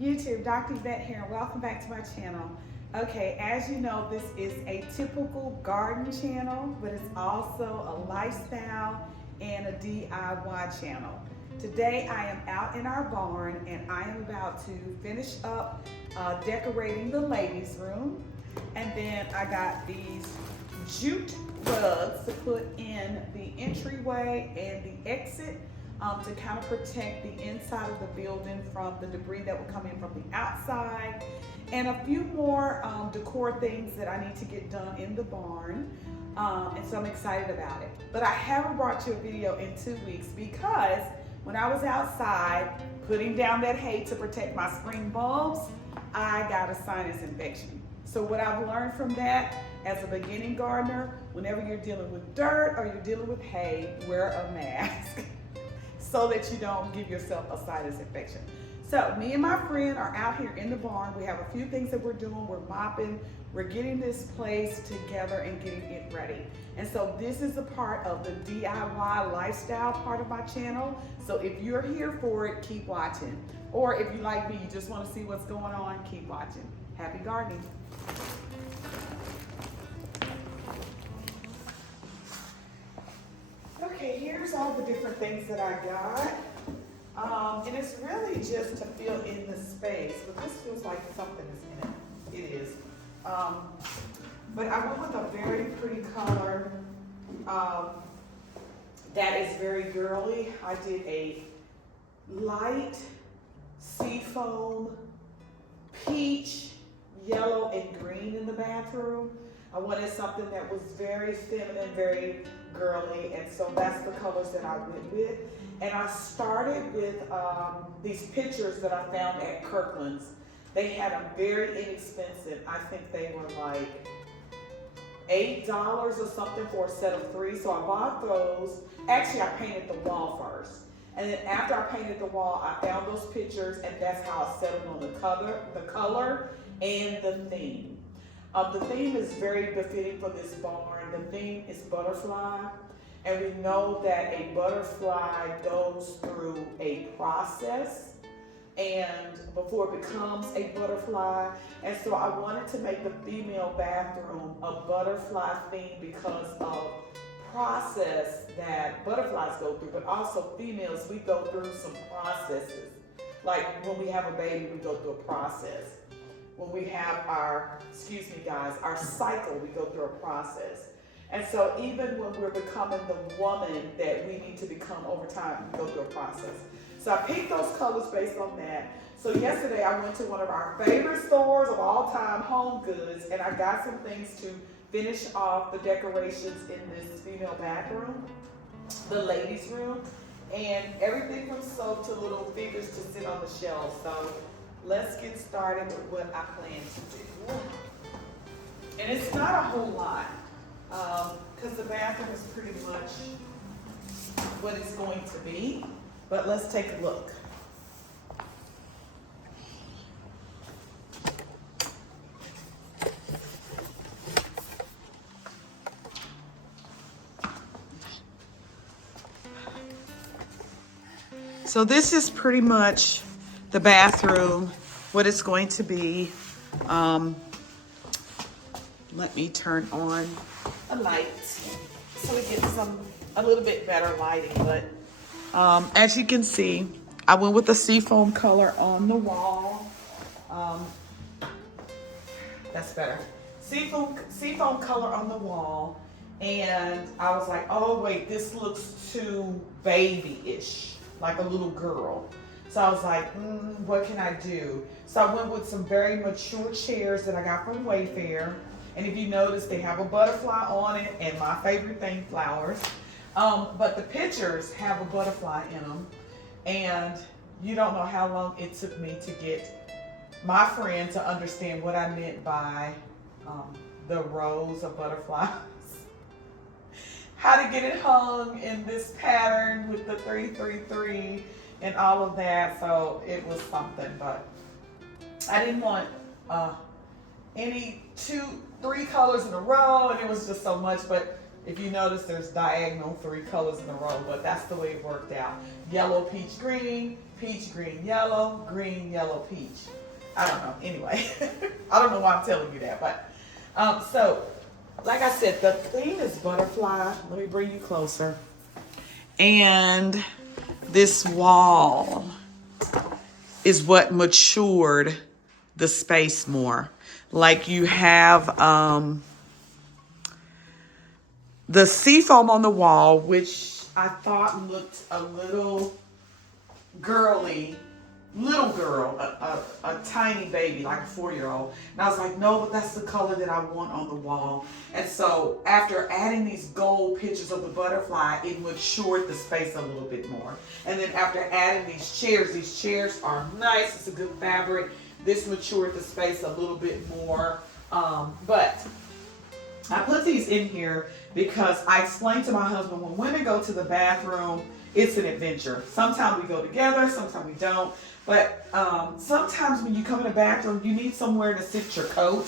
YouTube, Dr. Evette here, and welcome back to my channel. Okay, as you know, this is a typical garden channel, but it's also a lifestyle and a DIY channel. Today I am out in our barn and I am about to finish up decorating the ladies' room. And then I got these jute rugs to put in the entryway and the exit to kind of protect the inside of the building from the debris that will come in from the outside, and a few more decor things that I need to get done in the barn. And so I'm excited about it. But I haven't brought you a video in 2 weeks because when I was outside putting down that hay to protect my spring bulbs, I got a sinus infection. So what I've learned from that as a beginning gardener, whenever you're dealing with dirt or you're dealing with hay, wear a mask so that you don't give yourself a sinus infection. So me and my friend are out here in the barn. We have a few things that we're doing. We're mopping, we're getting this place together and getting it ready. And so this is a part of the DIY lifestyle part of my channel. So if you're here for it, keep watching. Or if you like me, you just want to see what's going on, keep watching. Happy gardening. Okay, here's all the different things that I got. And it's really just to fill in the space, but this feels like something is in it. It is. But I went with a very pretty color that is very girly. I did a light seafoam, peach, yellow, and green in the bathroom. I wanted something that was very feminine, very girly, and so that's the colors that I went with. And I started with these pictures that I found at Kirkland's. They had them very inexpensive. I think they were like $8 or something for a set of 3. So I bought those. Actually, I painted the wall first. And then after I painted the wall, I found those pictures, and that's how I settled on the color and the theme. The theme is very befitting for this barn. The theme is butterfly, and we know that a butterfly goes through a process and before it becomes a butterfly. And so I wanted to make the female bathroom a butterfly theme because of process that butterflies go through, but also females, we go through some processes. Like when we have a baby, we go through a process. When we have our cycle, we go through a process. And so even when we're becoming the woman that we need to become over time, we go through a process. So I picked those colors based on that. So yesterday I went to one of our favorite stores of all time, Home Goods, and I got some things to finish off the decorations in this female bathroom, the ladies' room, and everything from soap to little figures to sit on the shelves. So let's get started with what I plan to do. And it's not a whole lot, because the bathroom is pretty much what it's going to be, but let's take a look. So this is pretty much the bathroom, what it's going to be. Let me turn on a light so we get a little bit better lighting. But as you can see, I went with the seafoam color on the wall. That's better. Seafoam color on the wall. And I was like, oh wait, this looks too baby-ish, like a little girl. So I was like, what can I do? So I went with some very mature chairs that I got from Wayfair. And if you notice, they have a butterfly on it, and my favorite thing, flowers. But the pictures have a butterfly in them. And you don't know how long it took me to get my friend to understand what I meant by the rows of butterflies. How to get it hung in this pattern with the 333 and all of that. So it was something, but I didn't want any 2-3 colors in a row, and it was just so much. But If you notice, there's diagonal 3 colors in a row, but that's the way it worked out. Yellow, peach, green, yellow, green, yellow, peach. I don't know. Anyway, I don't know why I'm telling you that, but so like I said, the theme is butterfly. Let me bring you closer. And this wall is what matured the space more. Like you have the seafoam on the wall, which I thought looked a little girly, little girl, a tiny baby, like a 4-year-old. And I was like, no, but that's the color that I want on the wall. And so after adding these gold pictures of the butterfly, it matured the space a little bit more. And then after adding these chairs are nice. It's a good fabric. This matured the space a little bit more. But I put these in here because I explained to my husband, when women go to the bathroom, it's an adventure. Sometimes we go together, sometimes we don't. But sometimes when you come in the bathroom, you need somewhere to sit your coat.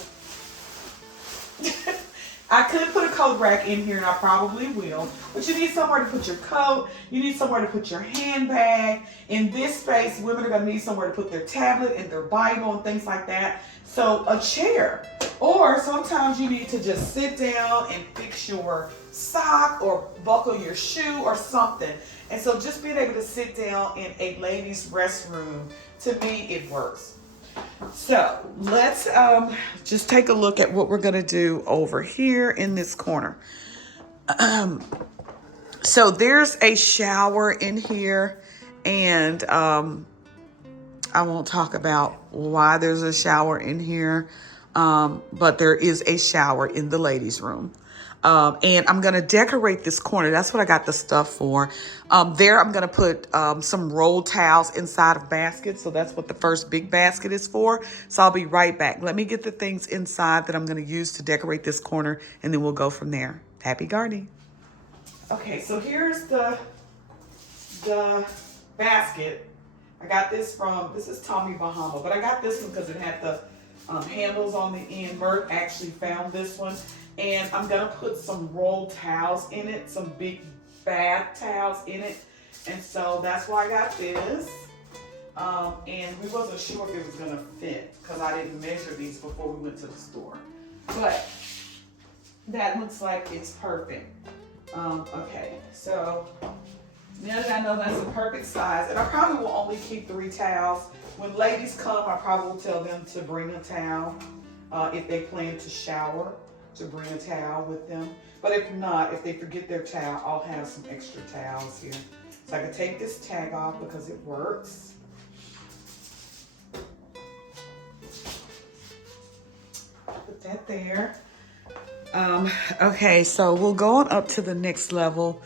I could put a coat rack in here, and I probably will. But you need somewhere to put your coat. You need somewhere to put your handbag. In this space, women are going to need somewhere to put their tablet and their Bible and things like that. So a chair. Or sometimes you need to just sit down and fix your sock or buckle your shoe or something. And so just being able to sit down in a ladies' restroom, to me, it works. So let's just take a look at what we're going to do over here in this corner. So there's a shower in here, and I won't talk about why there's a shower in here, but there is a shower in the ladies' room. And I'm going to decorate this corner. That's what I got the stuff for. There, I'm going to put some roll towels inside of baskets. So that's what the first big basket is for. So I'll be right back. Let me get the things inside that I'm going to use to decorate this corner, and then we'll go from there. Happy gardening. Okay, so here's the basket. I got this is Tommy Bahama, but I got this one because it had the handles on the end. Mert actually found this one. And I'm going to put some roll towels in it, some big bath towels in it. And so that's why I got this. And we wasn't sure if it was going to fit because I didn't measure these before we went to the store. But that looks like it's perfect. Okay, so now that I know that's a perfect size, and I probably will only keep 3 towels. When ladies come, I probably will tell them to bring a towel if they plan to shower. To bring a towel with them. But if not, if they forget their towel, I'll have some extra towels here. So I can take this tag off because it works. Put that there. Okay, so we'll go on up to the next level.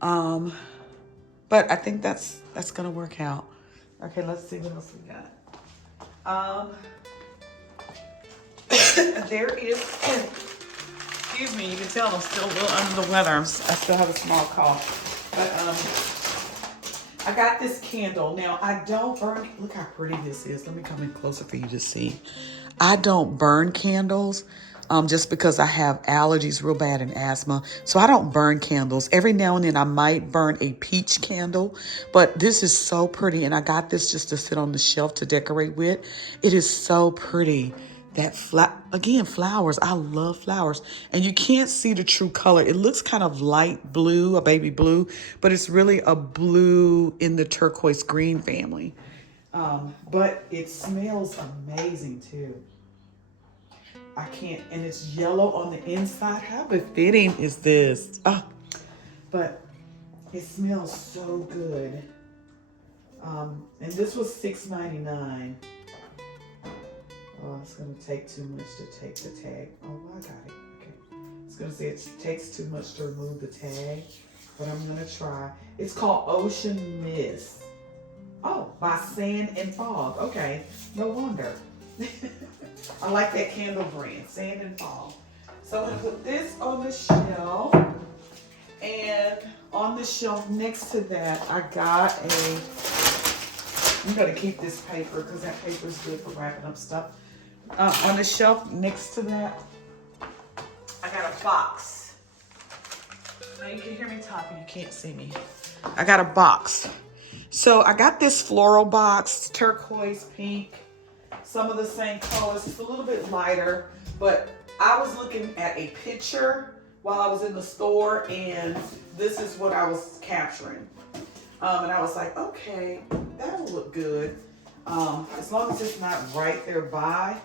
But I think that's gonna work out. Okay, let's see what else we got. There is, excuse me, you can tell I'm still a little under the weather. I still have a small cough. But I got this candle. Now, I don't burn, look how pretty this is. Let me come in closer for you to see. I don't burn candles just because I have allergies real bad and asthma. So I don't burn candles. Every now and then I might burn a peach candle, but this is so pretty. And I got this just to sit on the shelf to decorate with. It is so pretty. That flowers. I love flowers. And you can't see the true color. It looks kind of light blue, a baby blue, but it's really a blue in the turquoise green family. But it smells amazing too. I can't, and it's yellow on the inside. How befitting is this? Oh, but it smells so good. And this was $6.99. Oh, it's going to take too much to take the tag. Oh, I got it. Okay. It's going to say it takes too much to remove the tag, but I'm going to try. It's called Ocean Mist. Oh, by Sand and Fog. Okay, no wonder. I like that candle brand, Sand and Fog. So I'm going to put this on the shelf. And on the shelf next to that, I got I'm going to keep this paper because that paper is good for wrapping up stuff. On the shelf next to that, I got a box. Now you can hear me talking, you can't see me. I got a box. So I got this floral box, turquoise, pink, some of the same colors. It's a little bit lighter, but I was looking at a picture while I was in the store, and this is what I was capturing. And I was like, okay, that'll look good. As long as it's not right there by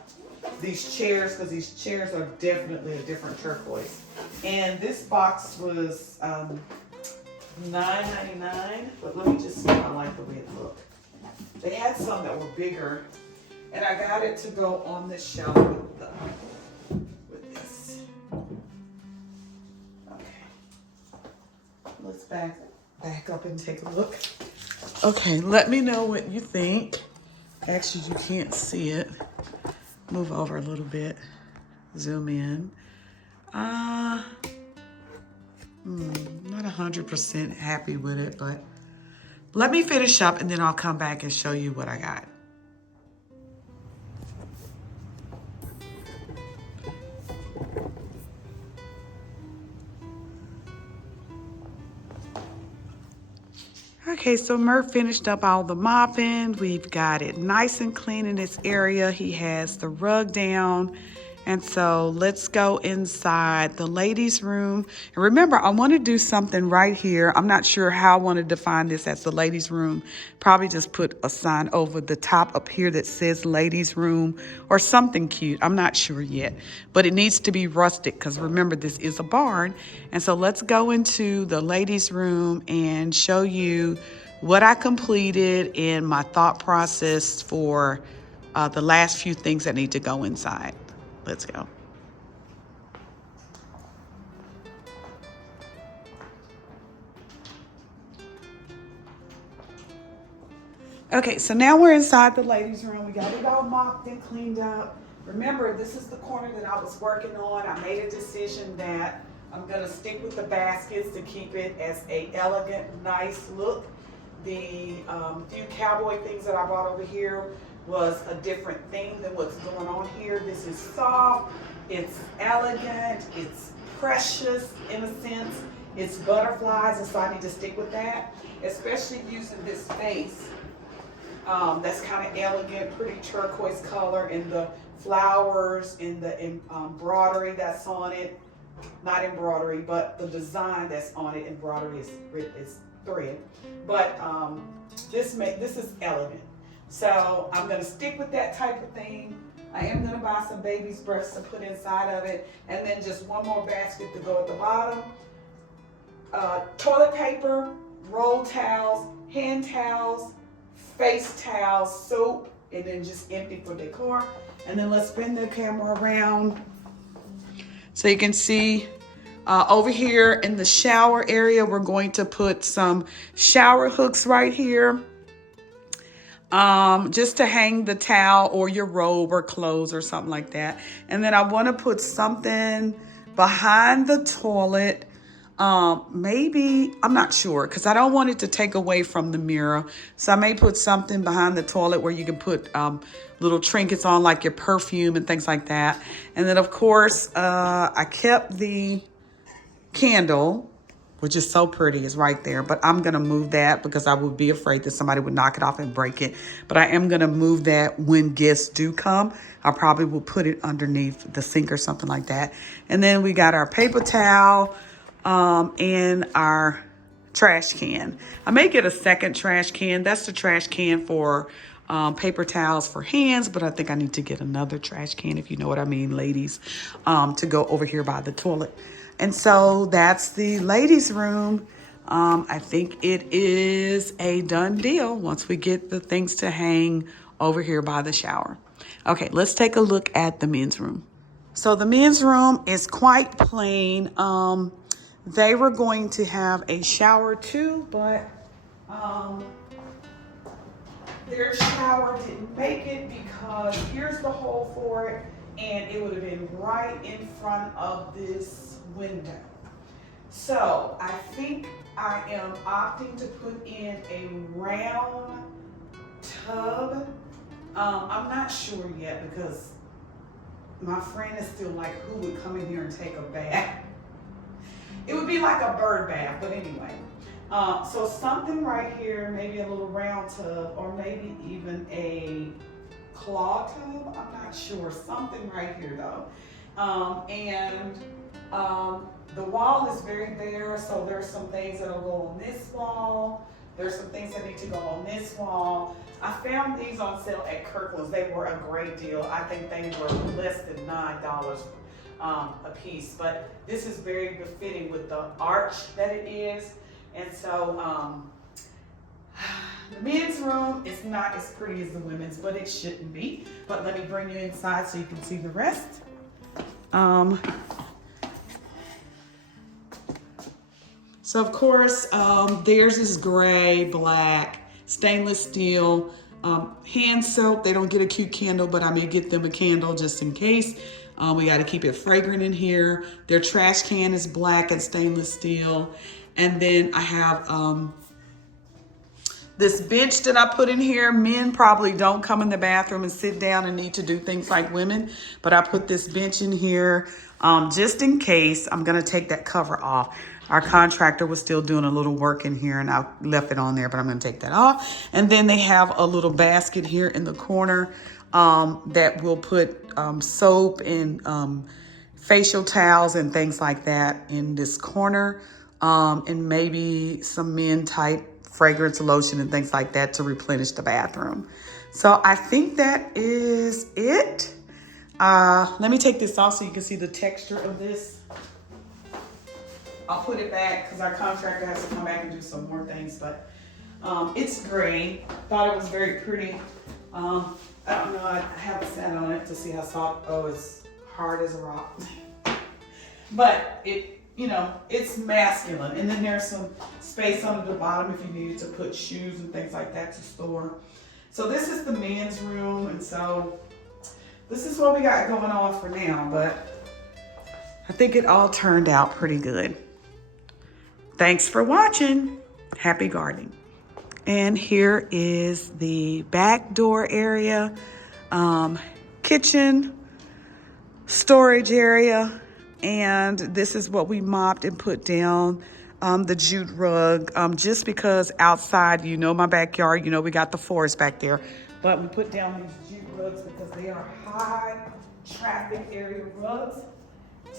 these chairs, because these chairs are definitely a different turquoise. And this box was $9.99, but let me just see if I like the way it looked. They had some that were bigger, and I got it to go on this shelf with this. Okay, let's back up and take a look. Okay, let me know what you think. Actually, you can't see it. Move over a little bit. Zoom in. Not 100% happy with it, but let me finish up and then I'll come back and show you what I got. Okay, so Murph finished up all the mopping. We've got it nice and clean in this area. He has the rug down. And so let's go inside the ladies' room. And remember, I want to do something right here. I'm not sure how I want to define this as the ladies' room. Probably just put a sign over the top up here that says ladies' room or something cute. I'm not sure yet, but it needs to be rustic because remember, this is a barn. And so let's go into the ladies' room and show you what I completed and my thought process for the last few things that need to go inside. Let's go. Okay, so now we're inside the ladies' room. We got it all mopped and cleaned up. Remember, this is the corner that I was working on. I made a decision that I'm gonna stick with the baskets to keep it as a elegant, nice look. The few cowboy things that I brought over here was a different thing than what's going on here. This is soft, it's elegant, it's precious in a sense, it's butterflies, and so I need to stick with that, especially using this vase that's kind of elegant, pretty turquoise color, and the flowers and the embroidery that's on it, not embroidery, but the design that's on it. Embroidery is thread, but this is elegant. So I'm gonna stick with that type of thing. I am gonna buy some baby's breasts to put inside of it, and then just one more basket to go at the bottom. Toilet paper, roll towels, hand towels, face towels, soap, and then just empty for decor. And then let's spin the camera around so you can see over here in the shower area, we're going to put some shower hooks right here. Just to hang the towel or your robe or clothes or something like that. And then I want to put something behind the toilet. Maybe, I'm not sure, because I don't want it to take away from the mirror. So I may put something behind the toilet where you can put little trinkets on, like your perfume and things like that. And then, of course, I kept the candle, which is so pretty, is right there. But I'm going to move that because I would be afraid that somebody would knock it off and break it. But I am going to move that when guests do come. I probably will put it underneath the sink or something like that. And then we got our paper towel and our trash can. I may get a second trash can. That's the trash can for paper towels for hands, but I think I need to get another trash can, if you know what I mean, ladies, to go over here by the toilet. And so that's the ladies' room. I think it is a done deal once we get the things to hang over here by the shower. Okay, let's take a look at the men's room. So the men's room is quite plain. They were going to have a shower too, but their shower didn't make it because here's the hole for it, and it would have been right in front of this window. So I think I am opting to put in a round tub. I'm not sure yet because my friend is still like, who would come in here and take a bath? It would be like a bird bath, but anyway. So something right here, maybe a little round tub, or maybe even a claw tub. I'm not sure. Something right here though. The wall is very bare, so there's some things that'll go on this wall. There's some things that need to go on this wall. I found these on sale at Kirkland's. They were a great deal. I think they were less than $9 a piece, but this is very befitting with the arch that it is. And so the men's room is not as pretty as the women's, but it shouldn't be. But let me bring you inside so you can see the rest. So of course, theirs is gray, black, stainless steel, hand soap. They don't get a cute candle, but I may get them a candle just in case. We got to keep it fragrant in here. Their trash can is black and stainless steel. And then I have this bench that I put in here. Men probably don't come in the bathroom and sit down and need to do things like women, but I put this bench in here just in case. I'm gonna take that cover off. Our contractor was still doing a little work in here and I left it on there, but I'm gonna take that off. And then they have a little basket here in the corner that will put soap and facial towels and things like that in this corner. And maybe some men type fragrance lotion and things like that to replenish the bathroom. So I think that is it. Let me take this off so you can see the texture of this. I'll put it back because our contractor has to come back and do some more things, but it's gray. Thought it was very pretty. I don't know, I haven't sat on it to see how soft. Oh, it's hard as a rock. But it, you know, it's masculine. And then there's some space under the bottom if you needed to put shoes and things like that to store. So this is the men's room. And so this is what we got going on for now, but I think it all turned out pretty good. Thanks for watching. Happy gardening. And here is the back door area, kitchen, storage area. And this is what we mopped and put down, the jute rug, just because outside, you know, my backyard, you know, we got the forest back there, but we put down these jute rugs because they are high traffic area rugs.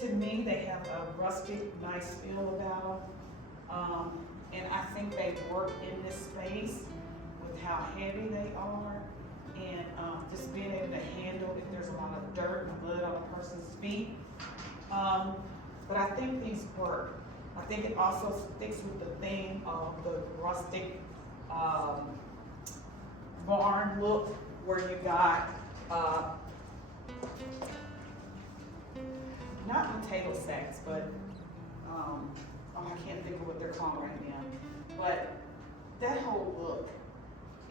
To me, they have a rustic, nice feel about them. And I think they work in this space with how heavy they are and just being able to handle if there's a lot of dirt and blood on a person's feet. But I think these work. I think it also sticks with the theme of the rustic barn look where you got not potato sacks, but I can't think of what they're called right now. But that whole look.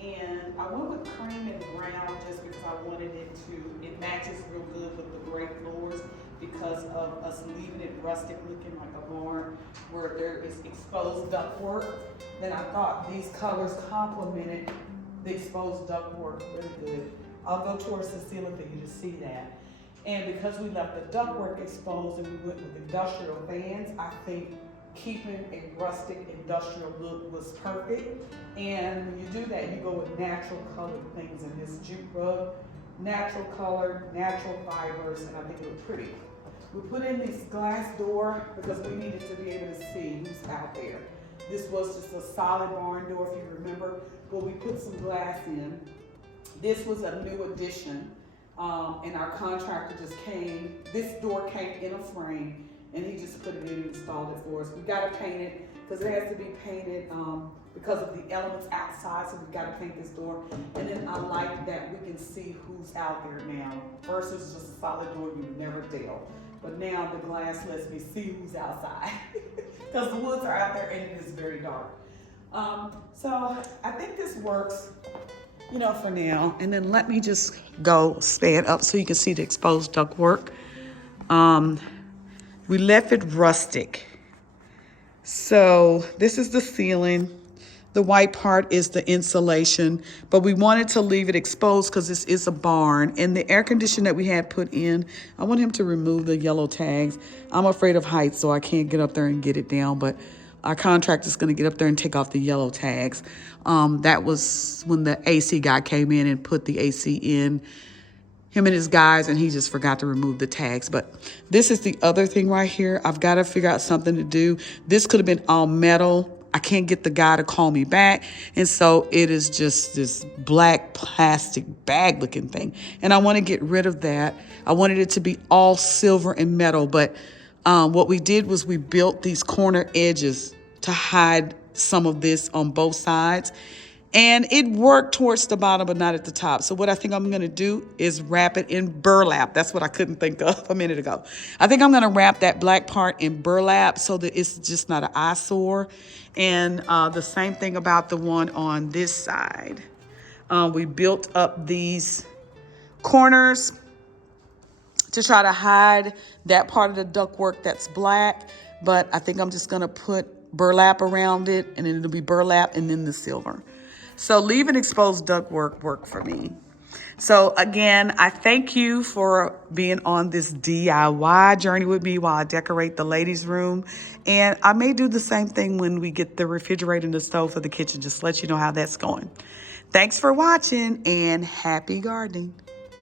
And I went with cream and brown just because I wanted it matches real good with the gray floors because of us leaving it rustic looking like a barn where there is exposed ductwork. Then I thought these colors complemented the exposed ductwork really good. I'll go towards the ceiling for you to see that. And because we left the ductwork exposed and we went with industrial fans, I think keeping a rustic industrial look was perfect. And when you do that, you go with natural colored things in this jute rug. Natural color, natural fibers, and I think it looked pretty. We put in this glass door because we needed to be able to see who's out there. This was just a solid barn door, if you remember, but we put some glass in. This was a new addition, and our contractor just came. This door came in a frame, and he just put it in and installed it for us. We gotta paint it because it has to be painted because of the elements outside, so we've gotta paint this door. And then I like that we can see who's out there now versus just a solid door you never tell. But now the glass lets me see who's outside because the woods are out there and it is very dark. So I think this works, you know, for now. And then let me just go stand up so you can see the exposed ductwork. We left it rustic. So this is the ceiling. The white part is the insulation, but we wanted to leave it exposed because this is a barn. And the air conditioner that we had put in, I want him to remove the yellow tags. I'm afraid of heights, so I can't get up there and get it down, but our contractor's gonna get up there and take off the yellow tags. That was when the AC guy came in and put the AC in, him and his guys, and he just forgot to remove the tags. But this is the other thing right here. I've got to figure out something to do. This could have been all metal. I can't get the guy to call me back. And so it is just this black plastic bag looking thing. And I want to get rid of that. I wanted it to be all silver and metal. But what we did was we built these corner edges to hide some of this on both sides. And it worked towards the bottom, but not at the top. So what I think I'm going to do is wrap it in burlap. That's what I couldn't think of a minute ago. I think I'm going to wrap that black part in burlap so that it's just not an eyesore. And the same thing about the one on this side. We built up these corners to try to hide that part of the ductwork that's black. But I think I'm just going to put burlap around it, and then it'll be burlap and then the silver. So leaving exposed ductwork worked for me. So again, I thank you for being on this DIY journey with me while I decorate the ladies' room. And I may do the same thing when we get the refrigerator and the stove for the kitchen, just to let you know how that's going. Thanks for watching and happy gardening.